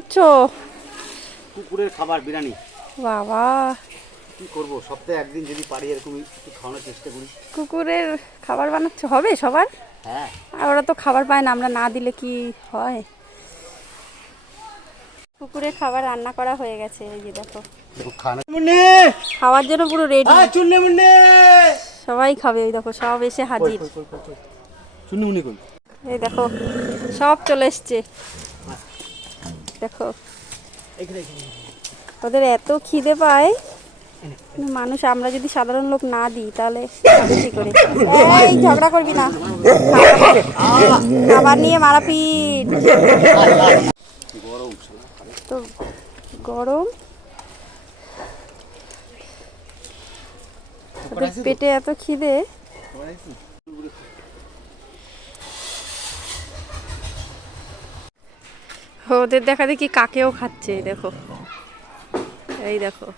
বানাচ্ছো? কুকুরের খাবার বিরিয়ানি। বাবা, কি করব, সপ্তাহে একদিন যদি পারি এরকম একটু খাওয়ানোর চেষ্টা করি। কুকুরের খাবার বানাচ্ছো? হবে সবার? হ্যাঁ। আর ওরা তো খাবার পায় না, আমরা না দিলে কি হয়? কুকুরের খাবার রান্না করা হয়ে গেছে, এই যে দেখো। খাওয়ার জন্য পুরো রেডি। সবাই খাবে, ওই দেখো সব এসে হাজির। এই দেখো সব চলে এসছে, দেখো। ওদের এত খিদে পায় মানুষ, আমরা যদি সাধারণ লোক না দিই তাহলে খাবে কি করে? এই ঝগড়া করবি না, খাবার নিয়ে মারাপিট। তো গরম, ওদের পেটে এত খিদে। ওদের দেখা দেখি কাকেও খাচ্ছে, দেখো, এই দেখো।